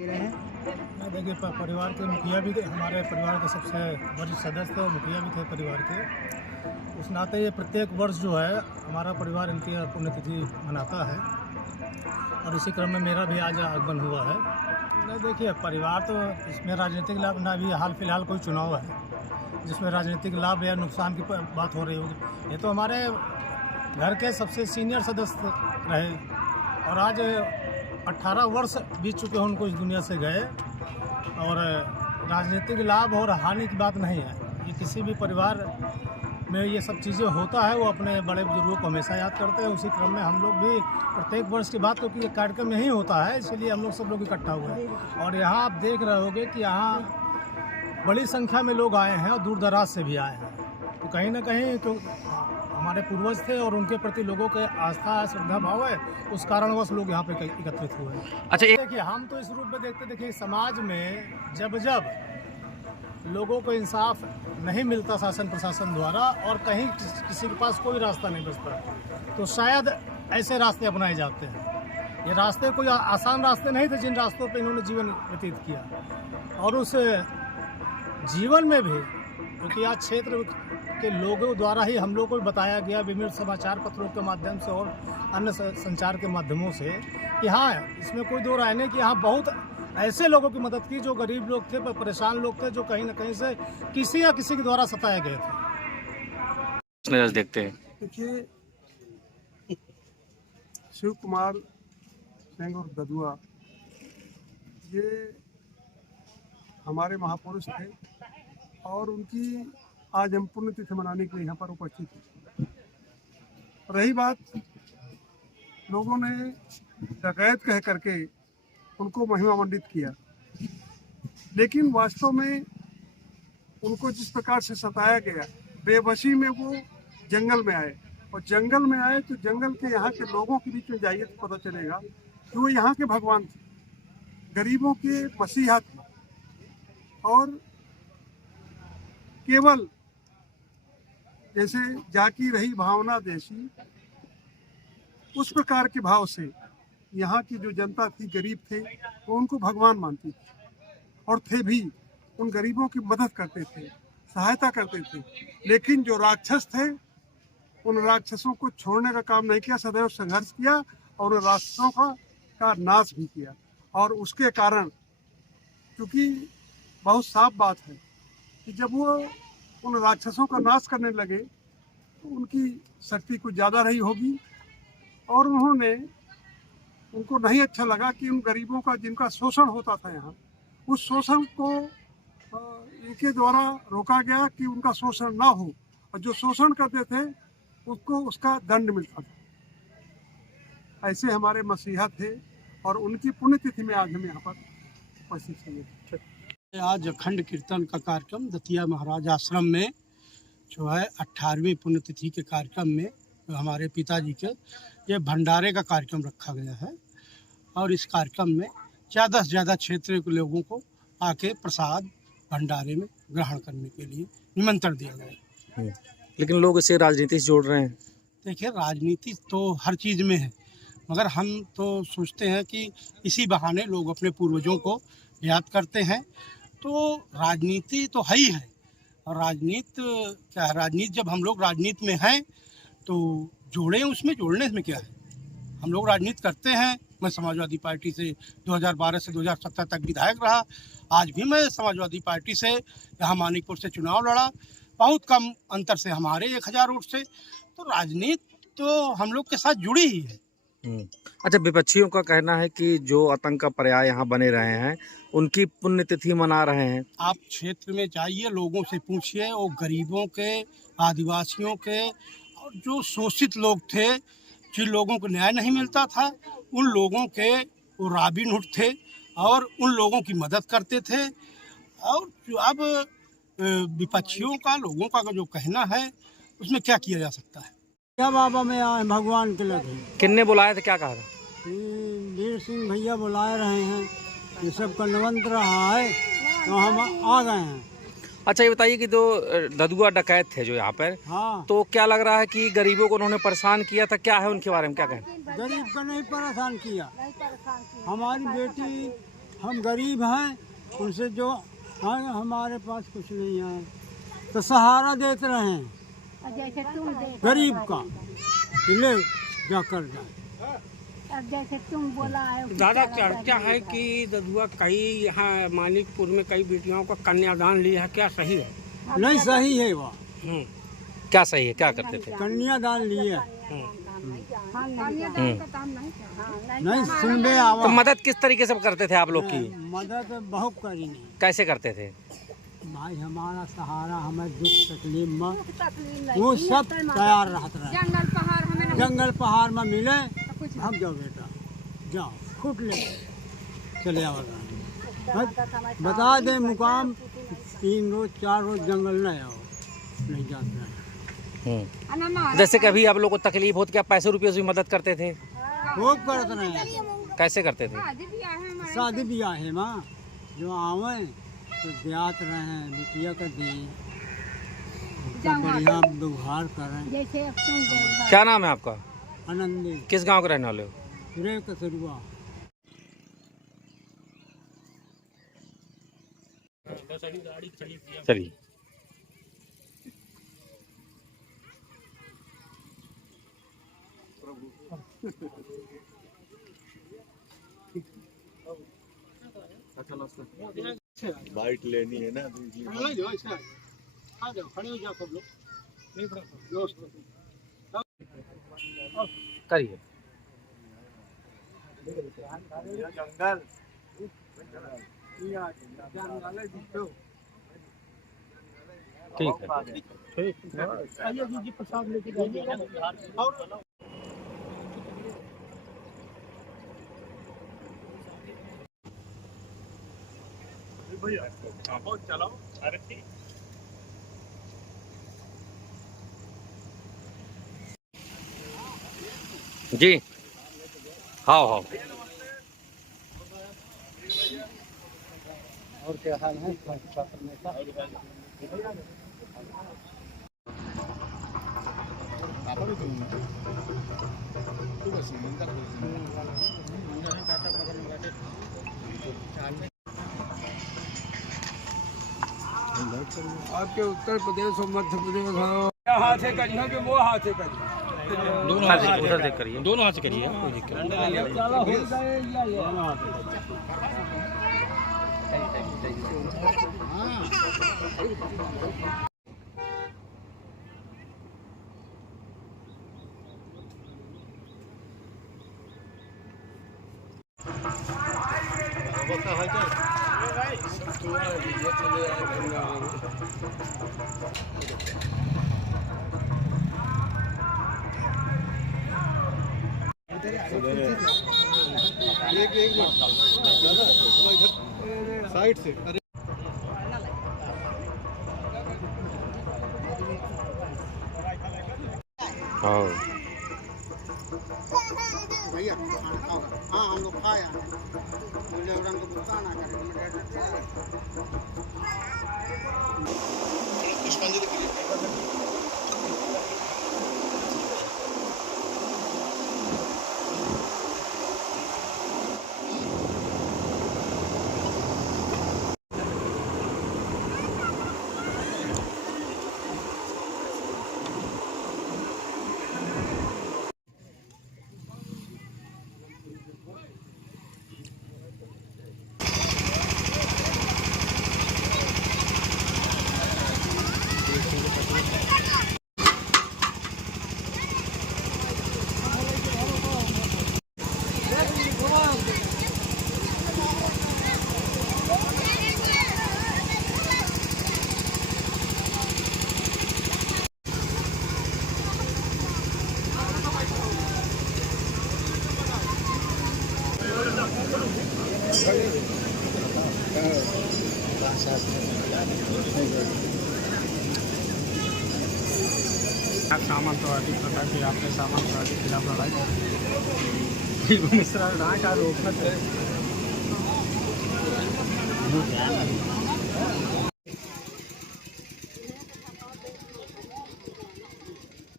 देखिए परिवार के मुखिया भी हमारे परिवार के सबसे वरिष्ठ सदस्य और मुखिया भी थे परिवार के। उस नाते ये प्रत्येक वर्ष जो है हमारा परिवार इनकी पुण्यतिथि मनाता है और इसी क्रम में मेरा भी आज आगमन हुआ है। देखिए परिवार तो इसमें राजनीतिक लाभ ना, भी हाल फिलहाल कोई चुनाव है जिसमें राजनीतिक लाभ या नुकसान की बात हो रही होगी। ये तो हमारे घर के सबसे सीनियर सदस्य रहे और आज 18 वर्ष बीत चुके हैं उनको इस दुनिया से गए, और राजनीतिक लाभ और हानि की बात नहीं है। ये किसी भी परिवार में ये सब चीज़ें होता है, वो अपने बड़े बुजुर्गों को हमेशा याद करते हैं। उसी क्रम में हम लोग भी प्रत्येक वर्ष की बात, क्योंकि ये कार्यक्रम यहीं होता है इसलिए हम लोग सब लोग इकट्ठा हुए हैं। और यहाँ आप देख रहे होंगे कि यहाँ बड़ी संख्या में लोग आए हैं और दूर दराज से भी आए हैं। तो कहीं ना कहीं तो हमारे पूर्वज थे और उनके प्रति लोगों के आस्था श्रद्धा भाव है, उस कारणवश लोग यहाँ पे एकत्रित हुए। अच्छा, देखिए हम तो इस रूप में देखते, देखिए समाज में जब जब लोगों को इंसाफ नहीं मिलता शासन प्रशासन द्वारा और कहीं किसी के पास कोई रास्ता नहीं बचता, तो शायद ऐसे रास्ते अपनाए जाते हैं। ये रास्ते कोई आसान रास्ते नहीं थे जिन रास्तों पे इन्होंने जीवन व्यतीत किया, और उस जीवन में भी क्योंकि आज क्षेत्र के लोगों द्वारा ही हम लोग को बताया गया विभिन्न समाचार पत्रों के माध्यम से और अन्य संचार के माध्यमों से कि हाँ, इसमें कोई दो राय नहीं कि यहाँ बहुत ऐसे लोगों की मदद की जो गरीब लोग थे, परेशान लोग थे, जो कहीं ना कहीं से किसी या किसी के द्वारा सताए गए थे। देखते हैं, देखिए शिव कुमार सिंह और ददुआ ये हमारे महापुरुष थे और उनकी आज हम पुण्यतिथि मनाने के लिए यहाँ पर उपस्थित हैं। रही बात, लोगों ने डकैत कह करके उनको महिमा मंडित किया, लेकिन वास्तव में उनको जिस प्रकार से सताया गया, बेबसी में वो जंगल में आए, और जंगल में आए तो जंगल के यहाँ के लोगों के बीच में जाइए तो पता चलेगा कि वो यहाँ के भगवान थे, गरीबों के मसीहा थे, और केवल जैसे जाकी रही भावना देशी, उस प्रकार के भाव से यहाँ की जो जनता थी, गरीब थे, वो उनको भगवान मानती थी और थे भी, उन गरीबों की मदद करते थे, सहायता करते थे। लेकिन जो राक्षस थे, उन राक्षसों को छोड़ने का काम नहीं किया, सदैव संघर्ष किया और उन राक्षसों का नाश भी किया। और उसके कारण, क्योंकि बहुत साफ बात है कि जब वो उन राक्षसों का नाश करने लगे तो उनकी शक्ति कुछ ज़्यादा रही होगी, और उनको नहीं अच्छा लगा कि उन गरीबों का जिनका शोषण होता था यहाँ, उस शोषण को इनके द्वारा रोका गया कि उनका शोषण ना हो, और जो शोषण करते थे उसको उसका दंड मिलता था। ऐसे हमारे मसीहा थे और उनकी पुण्यतिथि में आज हम यहाँ पर उपस्थित हैं। आज अखंड कीर्तन का कार्यक्रम दतिया महाराज आश्रम में जो है 18वीं पुण्यतिथि के कार्यक्रम में हमारे पिताजी के ये भंडारे का कार्यक्रम रखा गया है, और इस कार्यक्रम में ज़्यादा से ज़्यादा क्षेत्र के लोगों को आके प्रसाद भंडारे में ग्रहण करने के लिए निमंत्रण दिया गया है। लेकिन लोग इसे राजनीति से जोड़ रहे हैं। देखिए राजनीति तो हर चीज़ में है, मगर हम तो सोचते हैं कि इसी बहाने लोग अपने पूर्वजों को याद करते हैं, तो राजनीति तो है ही है। और राजनीति क्या है, राजनीति जब हम लोग राजनीति में हैं तो जोड़ें, उसमें जोड़ने में क्या है। हम लोग राजनीति करते हैं, मैं समाजवादी पार्टी से 2012 से 2017 तक विधायक रहा, आज भी मैं समाजवादी पार्टी से यहाँ मानिकपुर से चुनाव लड़ा, बहुत कम अंतर से हमारे 1000 वोट से। तो राजनीति तो हम लोग के साथ जुड़ी ही है। अच्छा, विपक्षियों का कहना है कि जो आतंक का पर्याय यहाँ बने रहे हैं उनकी पुण्यतिथि मना रहे हैं। आप क्षेत्र में जाइए, लोगों से पूछिए, वो गरीबों के, आदिवासियों के और जो शोषित लोग थे, जिन लोगों को न्याय नहीं मिलता था, उन लोगों के वो रॉबिन हुड थे और उन लोगों की मदद करते थे। और अब विपक्षियों का, लोगों का जो कहना है उसमें क्या किया जा सकता है। क्या बाबा में आए भगवान के लगे। किन्ने बुलाए थे, क्या कहा था? वीर सिंह भैया बुलाए रहे हैं, ये सब का निमंत्रण रहा है तो हम आ गए हैं। अच्छा, ये बताइए कि जो ददुआ डकैत थे जो यहाँ पर, हाँ, तो क्या लग रहा है कि गरीबों को उन्होंने परेशान किया था, क्या है उनके बारे में क्या कहें? गरीब का नहीं परेशान किया, हमारी बेटी हम गरीब हैं, उनसे जो हैं हमारे पास कुछ नहीं है तो सहारा देते रहे गरीब का कि ले जा कर जाए। अब जैसे तुम बोला है दादा चर्चा है कि ददुआ कई यहाँ मानिकपुर में कई बेटियों का कन्यादान लिया है, क्या सही है? नहीं सही है वो, क्या सही है, क्या करते थे? कन्यादान लिए नहीं हाँ, सुनने तो आवा। मदद किस तरीके से करते थे आप लोग की? मदद बहुत करी नहीं कैसे करते थे? भाई, हमारा सहारा हमें दुख तकलीफ में तकलीफ वो सब तैयार रहते रहे। जंगल पहाड़ में हमें मिले हम जाओ बेटा जाओ खुद ले चले आओ। बता दे मुकाम 3 रोज 4 रोज जंगल नहीं आओ, नहीं जाते हैं। जैसे कभी आप लोग को तकलीफ होती, क्या पैसे रुपये से भी मदद करते थे? वो करते रहे। कैसे करते थे? शादी ब्याह है माँ, जो आवे तो ब्यात रहे बिटिया का दे, बढ़िया व्यवहार करें। जैसे अब तुम बोल क्या नाम है आपका? आनंदी किस गांव के रहने वाले हो? रे कसरुआ। चलिए। बाइट लेनी है ना, करिए। जंगल ठीक है। प्रसाद लेके जाइए। चलाओ। अरे ठीक जी हाँ हाँ। और क्या हाल है? आपके उत्तर प्रदेश और मध्य प्रदेश हाथ से करिए कि वो हाथ से करिए, दोनों हाथ से उधर देख करिए, दोनों हाथ से करिए, कोई दिक्कत नहीं। साइड से। अरे भैया हाँ हम लोग खाए को भुगतान ना सामंतवादी प्रकार के आपने सामंतवादी के खिलाफ लड़ाई मिश्रा ना का रोकना चाहिए।